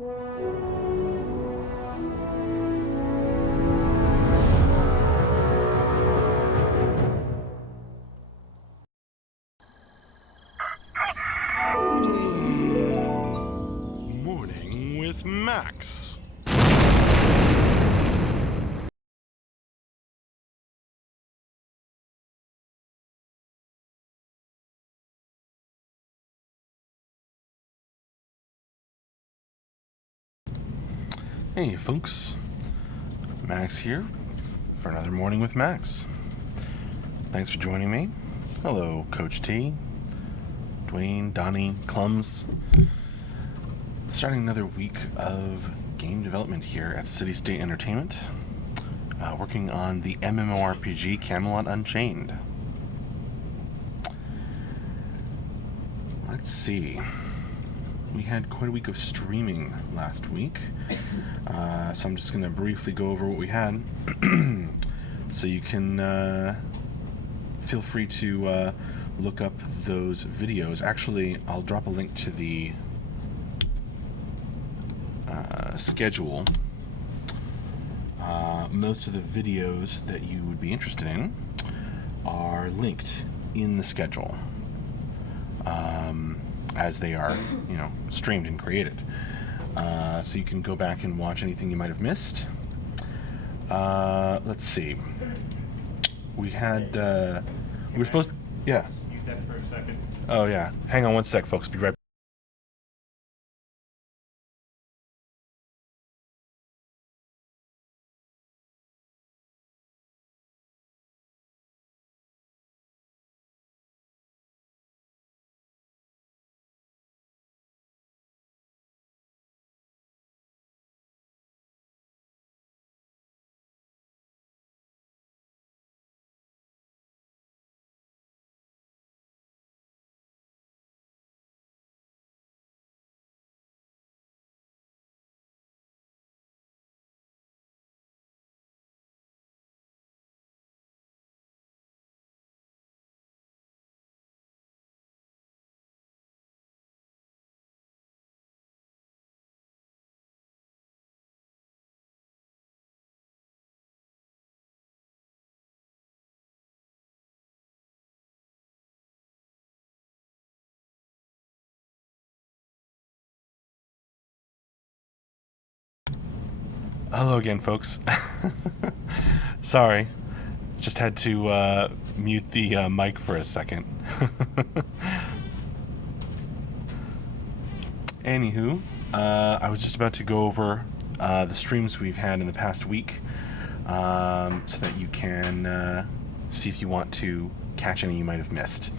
Morning with Max. Hey folks, Max here for another Morning with Max. Thanks for joining me. Hello, Coach T, Dwayne, Donnie, Clums. Starting another week of game development here at City State Entertainment, working on the MMORPG Camelot Unchained. Let's see. We had quite a week of streaming last week, so I'm just going to briefly go over what we had, so you can feel free to look up those videos. Actually, I'll drop a link to the schedule. Most of the videos that you would be interested in are linked in the schedule. As they are, streamed and created. So you can go back and watch anything you might have missed. Let's see. We had, we were supposed to, yeah. Mute that for a second. Oh, yeah. Hang on one sec, folks. Be right back. Hello again, folks. Sorry. Just had to mute the mic for a second. Anywho, I was just about to go over the streams we've had in the past week, so that you can see if you want to catch any you might have missed.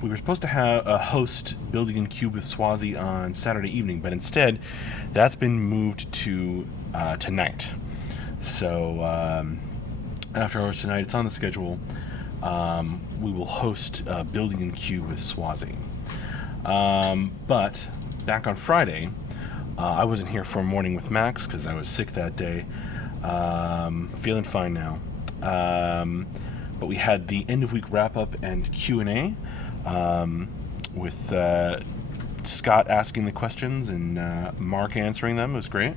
We were supposed to have a host Building in Cube with Swazi on Saturday evening, but instead that's been moved to tonight. So after hours tonight, it's on the schedule. We will host Building in Cube with Swazi. But back on Friday, I wasn't here for a Morning with Max because I was sick that day. Feeling fine now. But we had the end of week wrap up and Q&A. With Scott asking the questions and Mark answering them. It was great.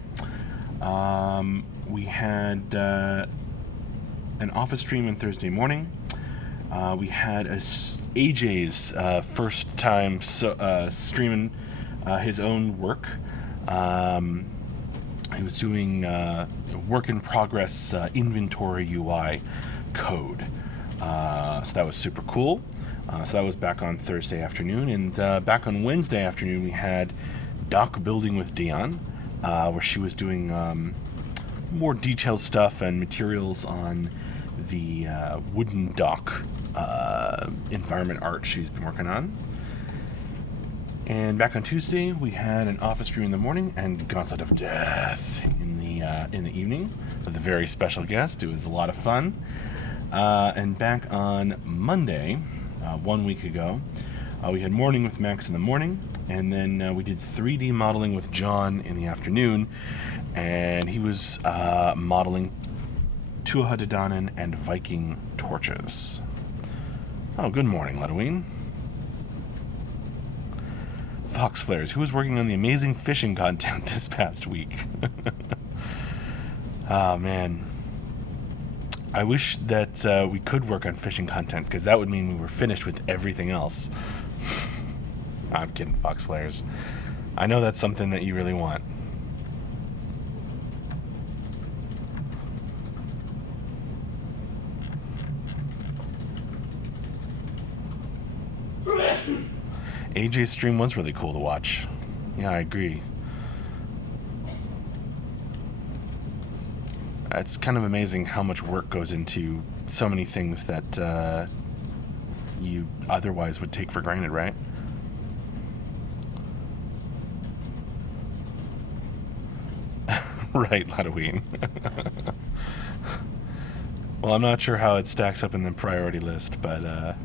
We had an office stream on Thursday morning. We had AJ's first time streaming his own work. He was doing work in progress inventory UI code. So that was super cool. So that was back on Thursday afternoon, and back on Wednesday afternoon we had dock building with Dion, where she was doing more detailed stuff and materials on the wooden dock environment art she's been working on. And back on Tuesday we had an office stream in the morning and Gauntlet of Death in the evening with a very special guest. It was a lot of fun. And back on Monday, 1 week ago, we had Morning with Max in the morning, and then we did 3D modeling with John in the afternoon, and he was modeling Tuatha De Danann and Viking torches. Oh, good morning, Ludwig. Fox Flares, who was working on the amazing fishing content this past week? Oh, man. I wish that we could work on fishing content, because that would mean we were finished with everything else. I'm kidding, Fox Flares. I know that's something that you really want. AJ's stream was really cool to watch. Yeah, I agree. It's kind of amazing how much work goes into so many things that you otherwise would take for granted, right? Right, Halloween. Well, I'm not sure how it stacks up in the priority list, but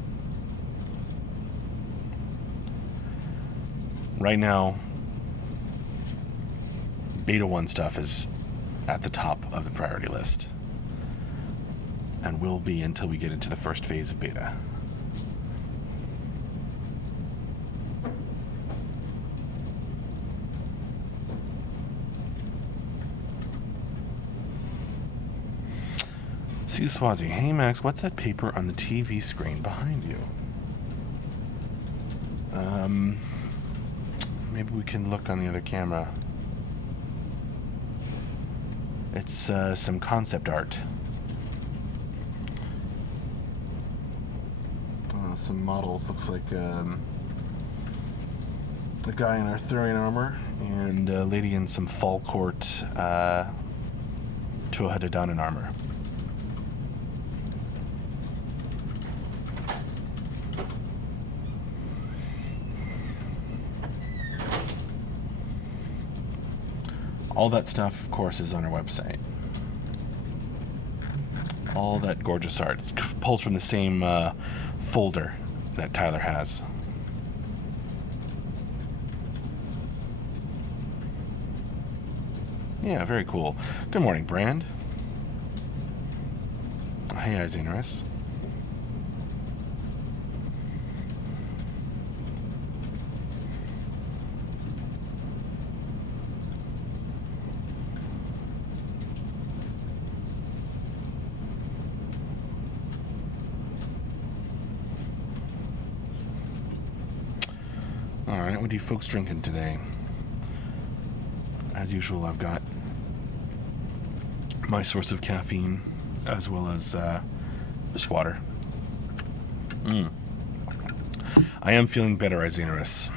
right now, Beta 1 stuff is at the top of the priority list, and will be until we get into the first phase of Beta. See Swazi. Hey Max, what's that paper on the TV screen behind you? Maybe we can look on the other camera. It's some concept art. Some models. Looks like a guy in Arthurian armor and a lady in some fall court Tuatha armor. All that stuff, of course, is on our website. All that gorgeous art. It pulls from the same folder that Tyler has. Yeah, very cool. Good morning, Brand. Hey, Izanorus. Alright, what are you folks drinking today? As usual, I've got my source of caffeine, as well as just water. I am feeling better, Izanorus.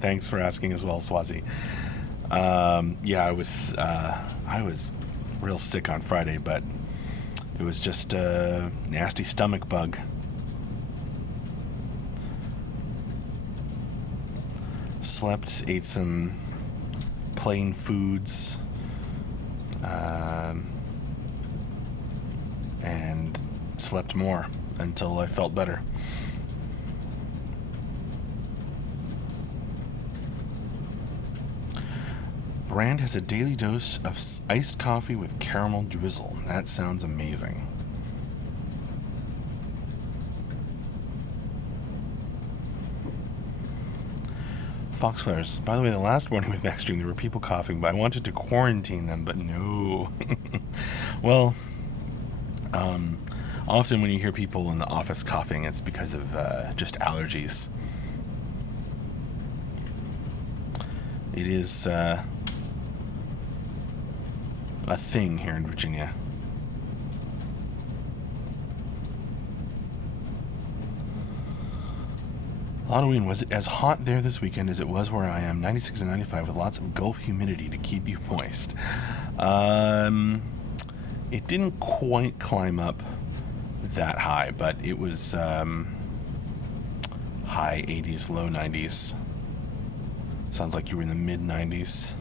Thanks for asking as well, Swazi. Yeah, I was real sick on Friday, but it was just a nasty stomach bug. Slept, ate some plain foods, and slept more until I felt better. Brand has a daily dose of iced coffee with caramel drizzle. That sounds amazing. Fox Flares. By the way, the last morning with Max Stream, there were people coughing, but I wanted to quarantine them, but no. Well, often when you hear people in the office coughing, it's because of just allergies. It is a thing here in Virginia. Halloween, was it as hot there this weekend as it was where I am? 96 and 95 with lots of Gulf humidity to keep you moist. It didn't quite climb up that high, but it was high 80s, low 90s. Sounds like you were in the mid 90s.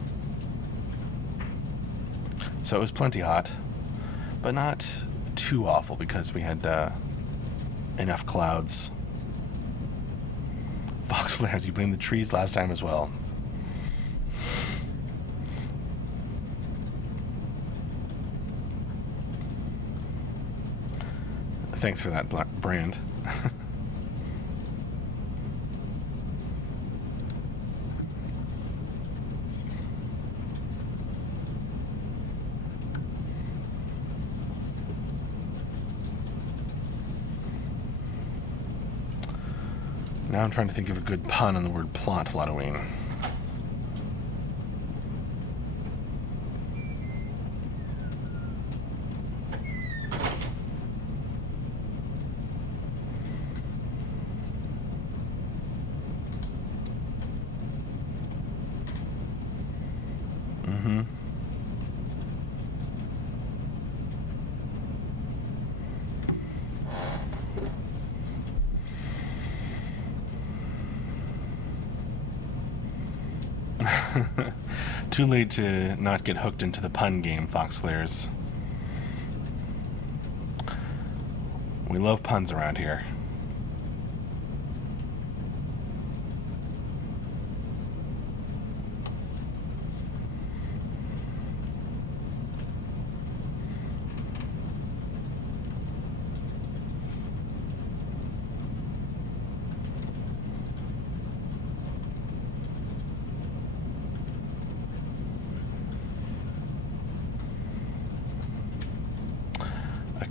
So it was plenty hot, but not too awful because we had enough clouds. Fox Flares, you blamed the trees last time as well. Thanks for that, Brand. Now I'm trying to think of a good pun on the word plot, Halloween. Too late to not get hooked into the pun game, Fox Flares. We love puns around here.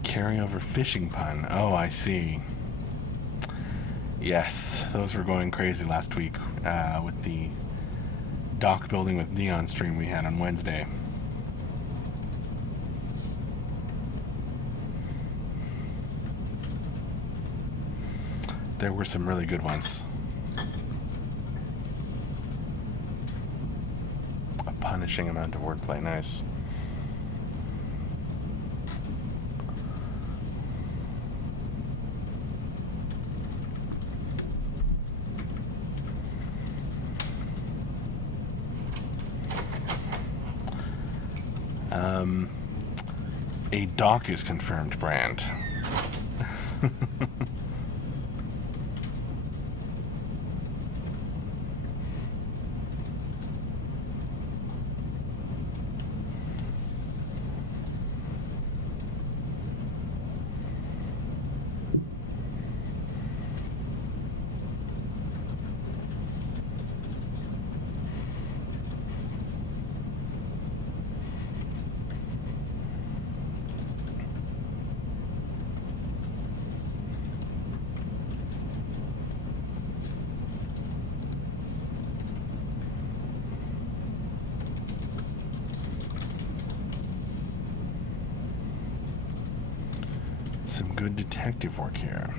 Carryover fishing pun. Oh, I see. Yes, those were going crazy last week with the dock building with neon stream we had on Wednesday. There were some really good ones. A punishing amount of wordplay. Nice. A dock is confirmed brand. Some good detective work here.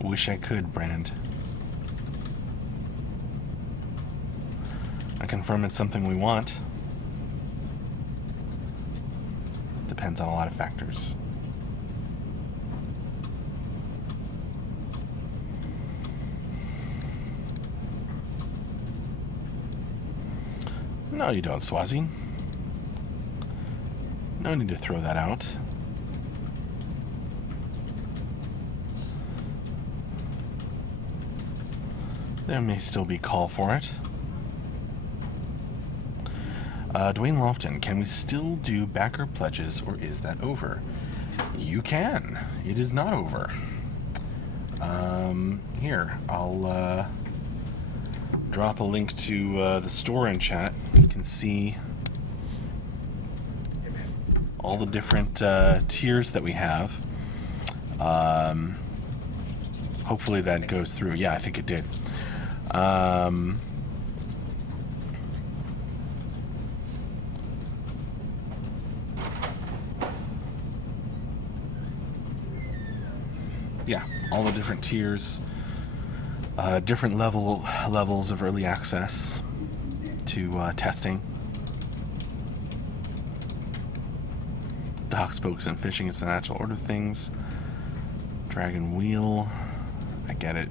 Wish I could, Brand. I confirm it's something we want. Depends on a lot of factors. No, you don't, Swazi. No need to throw that out. There may still be call for it. Dwayne Lofton, can we still do backer pledges, or is that over? You can. It is not over. Here, I'll drop a link to the store in chat. You can see all the different tiers that we have. Hopefully that goes through. Yeah, I think it did. Yeah, all the different tiers, different levels of early access to testing. Dock spokes and fishing, it's the natural order of things. Dragon wheel, I get it.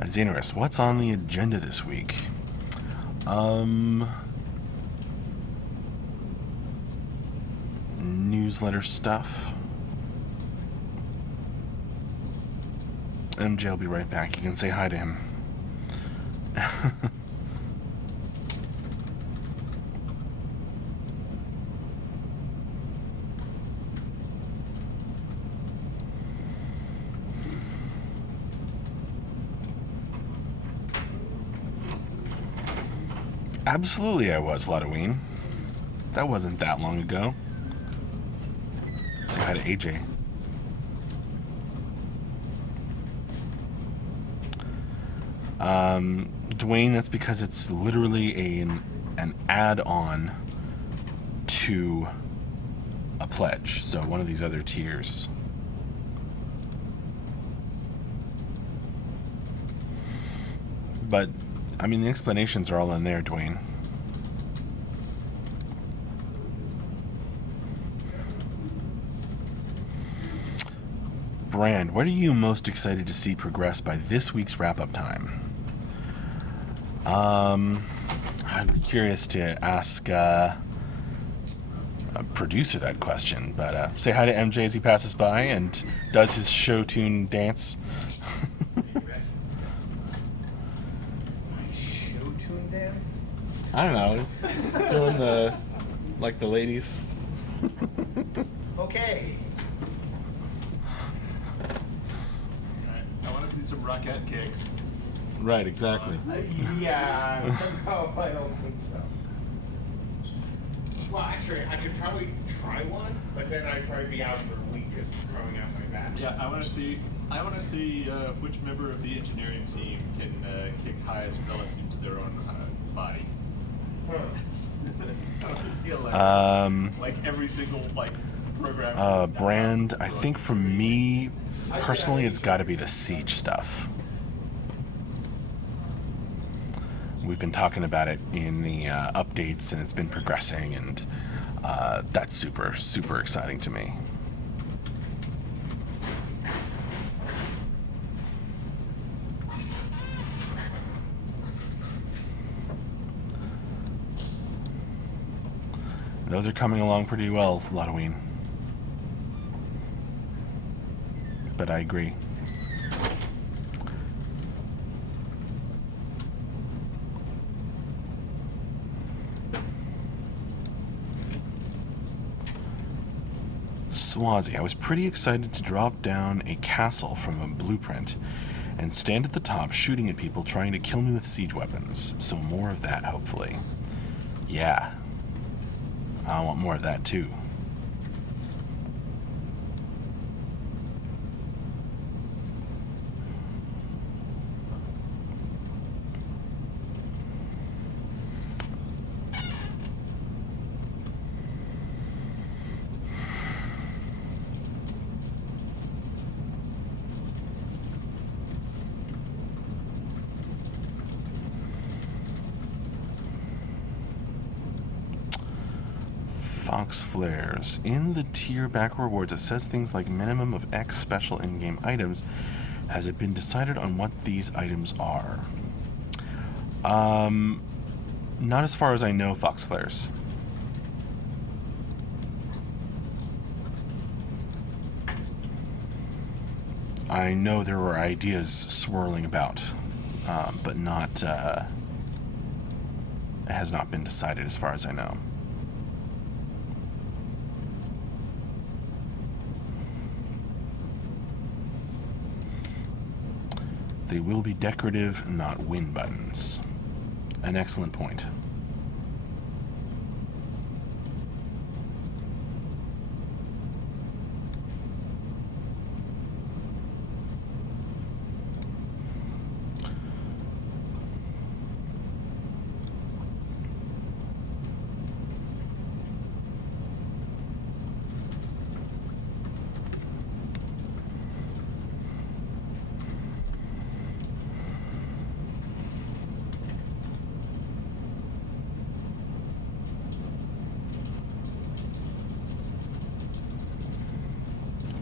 Xenorus, what's on the agenda this week? Newsletter stuff. MJ will be right back. You can say hi to him. Absolutely I was, Ludoween. That wasn't that long ago. Say hi to AJ. Dwayne, that's because it's literally an add-on to a pledge. So one of these other tiers. But, I mean, the explanations are all in there, Dwayne. Brand, what are you most excited to see progress by this week's wrap-up time? I'd be curious to ask a producer that question, but say hi to MJ as he passes by and does his show tune dance. Show tune dance? I don't know, doing the ladies. Okay. I want to see some rocket kicks. Right, exactly. Yeah, somehow I don't think so. Well, actually, I could probably try one, but then I'd probably be out for a week of growing out my back. Yeah, I want to see which member of the engineering team can kick highest relative to their own body. Huh. I feel like every single program. Brand, I think for me personally, it's got to be the Siege stuff. We've been talking about it in the updates, and it's been progressing, and that's super, super exciting to me. Those are coming along pretty well, Ludoween. But I agree. Swazi, I was pretty excited to drop down a castle from a blueprint and stand at the top shooting at people trying to kill me with siege weapons. So more of that, hopefully. Yeah. I want more of that too. Fox Flares. In the tier back rewards, it says things like minimum of X special in-game items. Has it been decided on what these items are? Not as far as I know, Fox Flares. I know there were ideas swirling about, but not. It has not been decided as far as I know. They will be decorative, not win buttons. An excellent point.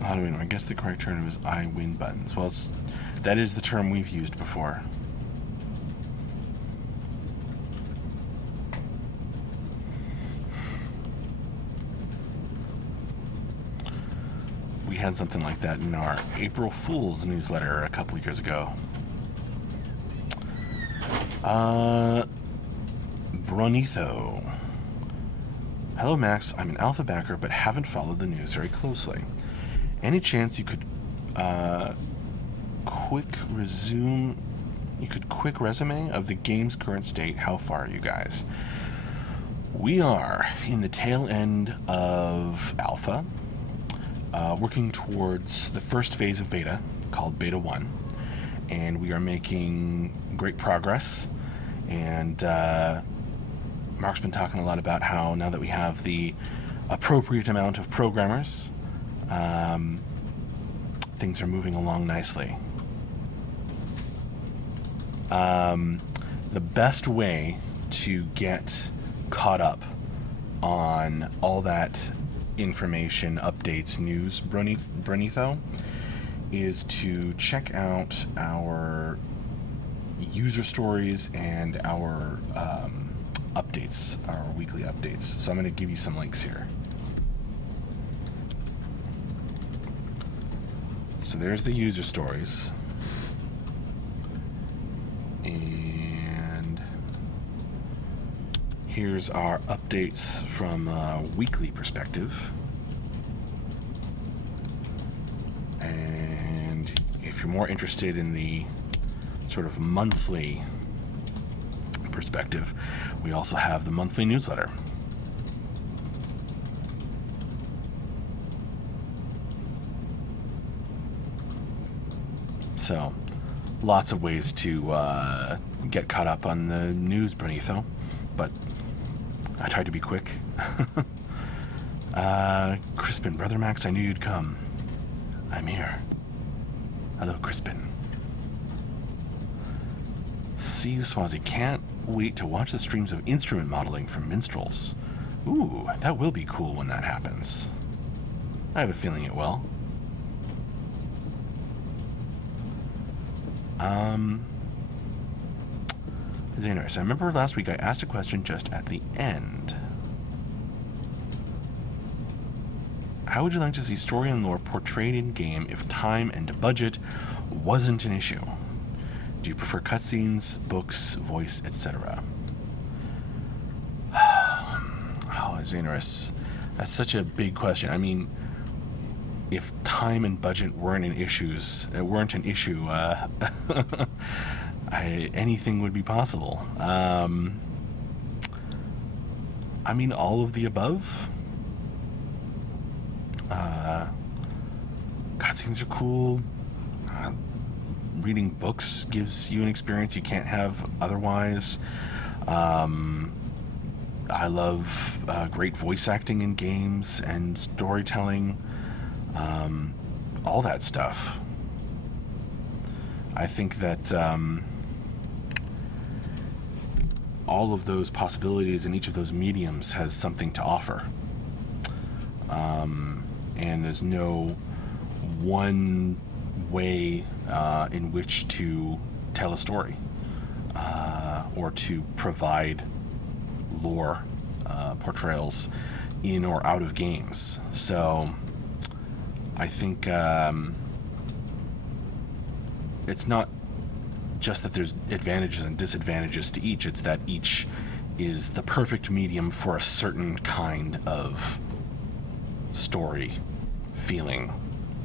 How do we know? I guess the correct term is I win buttons. Well, that is the term we've used before. We had something like that in our April Fool's newsletter a couple of years ago. Bronitho. Hello, Max. I'm an alpha backer, but haven't followed the news very closely. Any chance you could quick resume quick resume of the game's current state. How far are you guys? We are in the tail end of alpha, working towards the first phase of beta, called Beta 1, and we are making great progress. And Mark's been talking a lot about how now that we have the appropriate amount of programmers, things are moving along nicely. The best way to get caught up on all that information, updates, news, Brunito, is to check out our user stories and our updates, our weekly updates. So I'm going to give you some links here. So there's the user stories. And here's our updates from a weekly perspective. And if you're more interested in the sort of monthly perspective, we also have the monthly newsletter. So, lots of ways to get caught up on the news, Benito, but I tried to be quick. Crispin, Brother Max, I knew you'd come. I'm here. Hello, Crispin. See you, Swazi. Can't wait to watch the streams of instrument modeling from minstrels. Ooh, that will be cool when that happens. I have a feeling it will. It's interesting. I remember last week I asked a question just at the end. How would you like to see story and lore portrayed in game if time and budget wasn't an issue? Do you prefer cutscenes, books, voice, etc.? Oh, Xanaris, that's such a big question. I mean, if time and budget weren't an issue, anything would be possible. I mean, all of the above. Cutscenes are cool. Reading books gives you an experience you can't have otherwise. I love great voice acting in games and storytelling. All that stuff. I think that all of those possibilities in each of those mediums has something to offer. And there's no one way in which to tell a story or to provide lore portrayals in or out of games. So I think it's not just that there's advantages and disadvantages to each, it's that each is the perfect medium for a certain kind of story, feeling,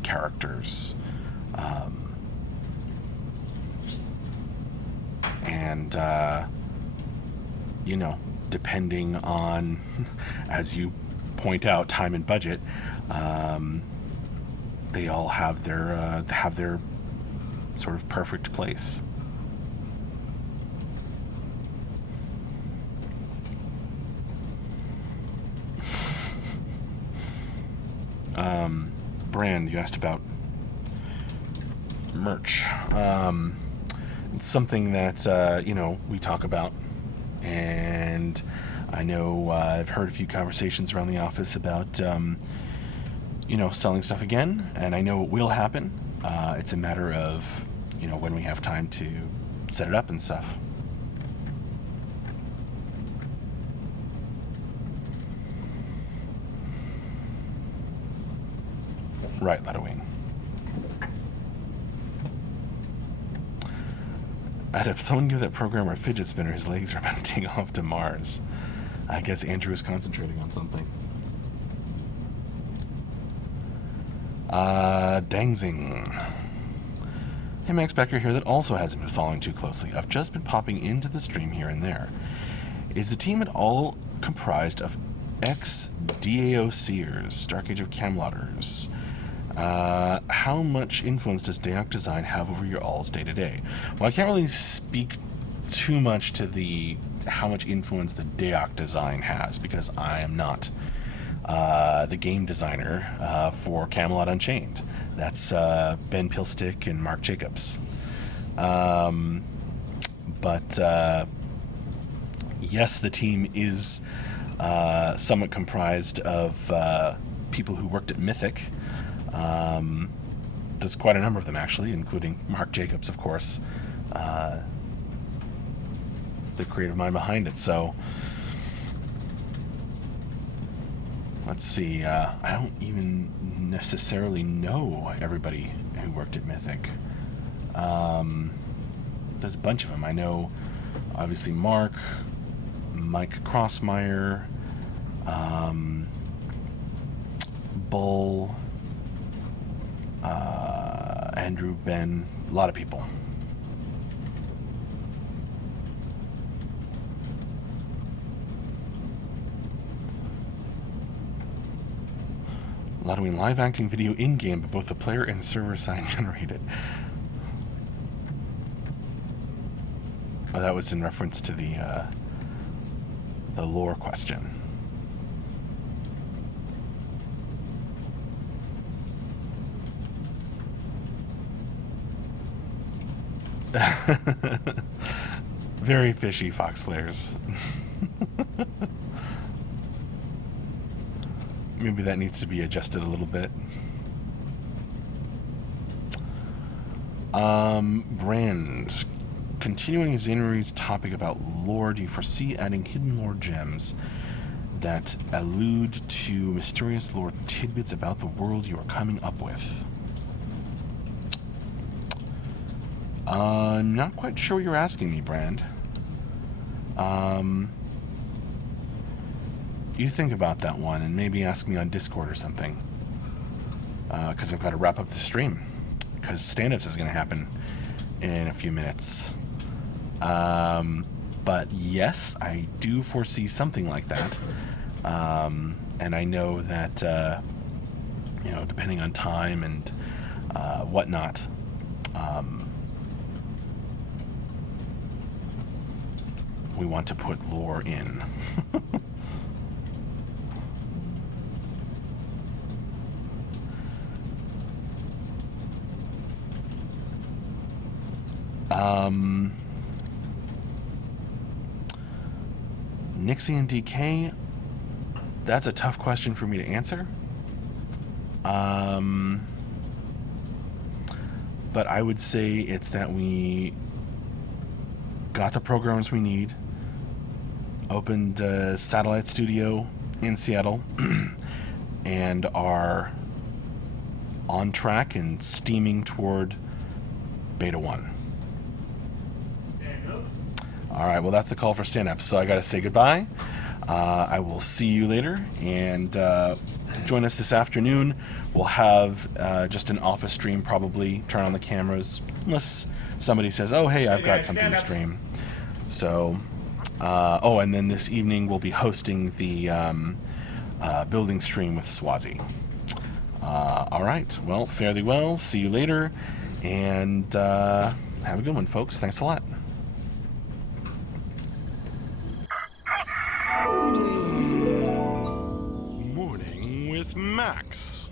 characters, and depending on, as you point out, time and budget, they all have their sort of perfect place. Brand, you asked about merch. It's something that we talk about, and I know I've heard a few conversations around the office about selling stuff again, and I know it will happen. It's a matter of when we have time to set it up and stuff. Right, Letawing. If someone give that programmer a fidget spinner, his legs are about to take off to Mars. I guess Andrew is concentrating on something. Dangzing. Hey, Max Becker here that also hasn't been following too closely. I've just been popping into the stream here and there. Is the team at all comprised of ex-DAOCers, Dark Age of Cameloters? How much influence does Daok design have over your all's day-to-day? Well, I can't really speak too much to how much influence the Daok design has, because I am not the game designer for Camelot Unchained. That's Ben Pilstick and Mark Jacobs. But yes, the team is somewhat comprised of people who worked at Mythic. There's quite a number of them, actually, including Mark Jacobs, of course, the creative mind behind it. So let's see. I don't even necessarily know everybody who worked at Mythic. There's a bunch of them. I know, obviously, Mike Crossmeyer, Bull, Andrew, Ben, a lot of people. Allowing live acting video in-game, but both the player and server side generated. Oh, that was in reference to the lore question. Very fishy, Fox Slayers. Maybe that needs to be adjusted a little bit. Brand. Continuing Xanari's topic about lore, do you foresee adding hidden lore gems that allude to mysterious lore tidbits about the world you are coming up with? I'm not quite sure what you're asking me, Brand. You think about that one and maybe ask me on Discord or something. Because I've got to wrap up the stream. Because stand-ups is going to happen in a few minutes. But yes, I do foresee something like that. And I know that, depending on time and whatnot, we want to put lore in. Nixie and DK, that's a tough question for me to answer. But I would say it's that we got the programs we need, opened a satellite studio in Seattle, and are on track and steaming toward Beta 1. All right, well, that's the call for stand-up, so I got to say goodbye. I will see you later, and join us this afternoon. We'll have just an office stream, probably. Turn on the cameras, unless somebody says, oh, hey, I've got something to stream. So, and then this evening we'll be hosting the building stream with Swazi. All right, well, fare thee well. See you later, and have a good one, folks. Thanks a lot. Morning with Max.